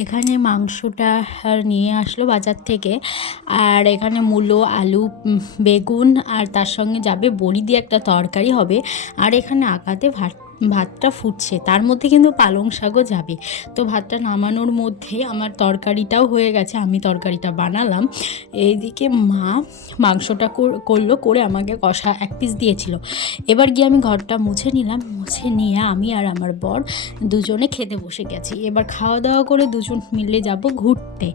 এখানে মাংসটা নিয়ে আসলো বাজার থেকে, আর এখানে মূলো, আলু, বেগুন, আর তার সঙ্গে যাবে বড়ি দিয়ে একটা তরকারি হবে। আর এখানে আগাতে ভাতটা ফুটছে, তার মধ্যে কিন্তু পালং শাকও যাবে। তো ভাতটা নামানোর মধ্যে আমার তরকারিটাও হয়ে গেছে, আমি তরকারিটা বানালাম। এইদিকে মা মাংসটা করলো, করে আমাকে কষা এক পিস দিয়েছিল। এবার গিয়ে আমি ঘরটা মুছে নিলাম, মুছে নিয়ে আমি আর আমার বর দুজনে খেতে বসে গেছি। এবার খাওয়া দাওয়া করে দুজন মিলে যাব ঘুরতে।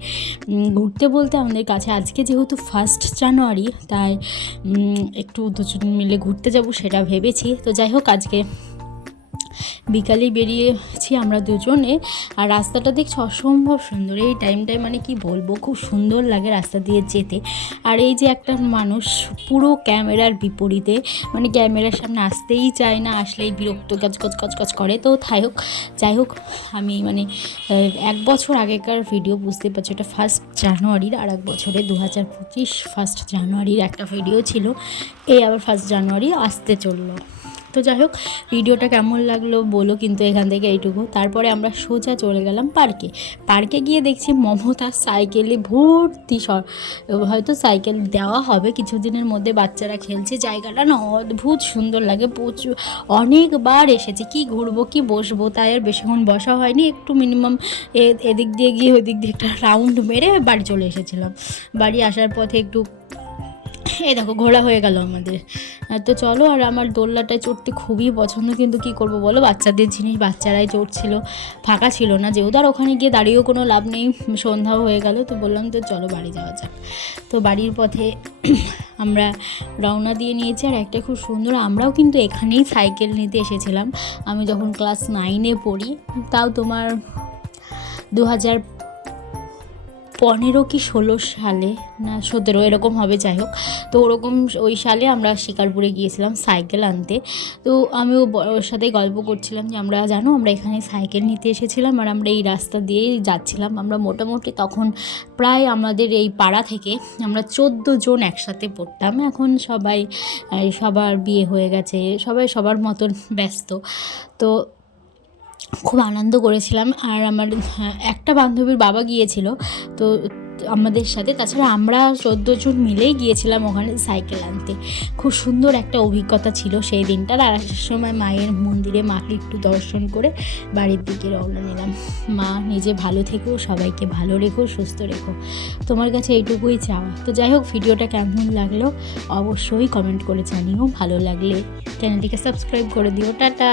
ঘুরতে বলতে আমাদের কাছে আজকে যেহেতু 1 জানুয়ারি, তাই একটু দুজন মিলে ঘুরতে যাব সেটা ভেবেছি। তো যাই হোক, আজকে বিকালে বেরিয়েছি আমরা দুজনে। আর রাস্তাটা দেখছি অসম্ভব সুন্দর, এই টাইমটায় মানে কি বলবো, খুব সুন্দর লাগে রাস্তা দিয়ে যেতে। আর এই যে একটা মানুষ পুরো ক্যামেরার বিপরীতে, মানে ক্যামেরার সামনে আসতেই চায় না, আসলেই বিরক্ত কচ করে। তো যাই হোক আমি মানে 1 বছর আগেকার ভিডিও, বুঝতে পারছি এটা 1 জানুয়ারির, আর 1 বছরে 2025 1 জানুয়ারির একটা ভিডিও ছিল। এই আবার 1 জানুয়ারি আসতে চললো। তো যাই হোক, ভিডিওটা কেমন লাগলো বলো কিন্তু এখান থেকে এইটুকু। তারপরে আমরা সোজা চলে গেলাম পার্কে গিয়ে দেখছি মমতার সাইকেলে ভর্তি, হয়তো সাইকেল দেওয়া হবে কিছুদিনের মধ্যে, বাচ্চারা খেলছে। জায়গাটা না অদ্ভুত সুন্দর লাগে, প্রচুর, অনেকবার এসেছি, কি ঘুরবো কি বসবো, তাই আর বেশিক্ষণ বসা হয়নি। একটু মিনিমাম এদিক দিয়ে গিয়ে ওদিক দিয়ে একটা রাউন্ড মেরে বাড়ি চলে এসেছিলাম। বাড়ি আসার পথে একটু দেখো ঘোরা হয়ে গেল আমাদের। তো চলো, আর আমার দোলনাটায় চড়তে খুবই পছন্দ, কিন্তু কি করব বলো, বাচ্চাদের জিনিস বাচ্চারাই চড়ছিল, ফাঁকা ছিল না যেহেতু। আর ওখানে গিয়ে দাঁড়িয়েও কোনো লাভ নেই, সন্ধ্যাও হয়ে গেল। তো বললাম তো চলো বাড়ি যাওয়া যাক। তো বাড়ির পথে আমরা রওনা দিয়ে নিয়েছি। আর একটা খুব সুন্দর, আমরাও কিন্তু এখানেই সাইকেল নিতে এসেছিলাম আমি যখন ক্লাস 9-এ পড়ি, তাও তোমার 2015 কি 16 সালে, না 17 এরকম হবে, যাই হোক। তো ওরকম ওই সালে আমরা শিকারপুরে গিয়েছিলাম সাইকেল আনতে। তো আমি ওর সাথে গল্প করছিলাম যে আমরা এখানে সাইকেল নিতে এসেছিলাম, আর আমরা এই রাস্তা দিয়েই যাচ্ছিলাম। আমরা মোটামুটি তখন প্রায় আমাদের এই পাড়া থেকে আমরা 14 জন একসাথে পড়তাম। এখন সবার বিয়ে হয়ে গেছে, সবাই সবার মতন ব্যস্ত। তো খুব আনন্দ করেছিলাম। আর আমার একটা বান্ধবীর বাবা গিয়েছিল তো আমাদের সাথে, তাছাড়া আমরা 14 জন মিলেই গিয়েছিলাম ওখানে সাইকেল আনতে। খুব সুন্দর একটা অভিজ্ঞতা ছিল সেই দিনটার। আর আসার সময় মায়ের মন্দিরে মাকে একটু দর্শন করে বাড়ির দিকে রওনা নিলাম। মা নিজে ভালো থেকো, সবাইকে ভালো রেখো, সুস্থ রেখো, তোমার কাছে এইটুকুই চাওয়া। তো যাই হোক, ভিডিওটা কেমন লাগলো অবশ্যই কমেন্ট করে জানিও, ভালো লাগলে চ্যানেলটিকে সাবস্ক্রাইব করে দিও। টাটা।